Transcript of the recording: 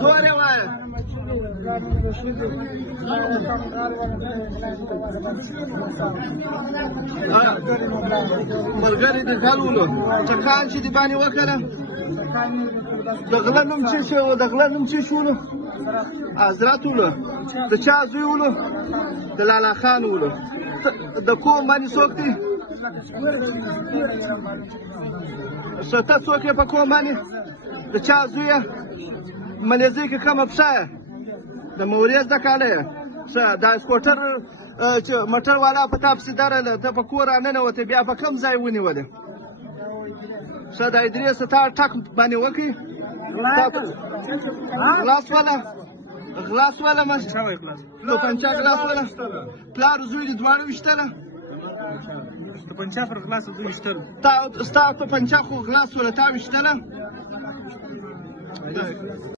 زور یې وایه. ملګري دې ځان ولو ټکان چې دې باندې وکړه د غله نوم څه شی و؟ د غله نوم څه شو ولو؟ حضرت ولو. د چا زوی ولو؟ د لالا خان ولو. د کوم باندې څوک دی؟ ته څوک یې په کوم باندې؟ د چا زوی یې؟ ملیزۍ کې کومه پښه یې؟ د مورې زده کاله یې؟ څه دا سکوټر چې موټر والا په تا پسې درله ته په کور راننوتې بیا په کوم ځای ونیولې؟ ښه دا ادریسه تا ټک باندې وکړي؟ غلاس والا غلاس والا توپنچه غلاس والا پلار زوی دې دواړه ویشتله؟ توپنچه پر غلاس زوی ویشتله. ستا توپنچه خو غلاس والا تا ویشتله؟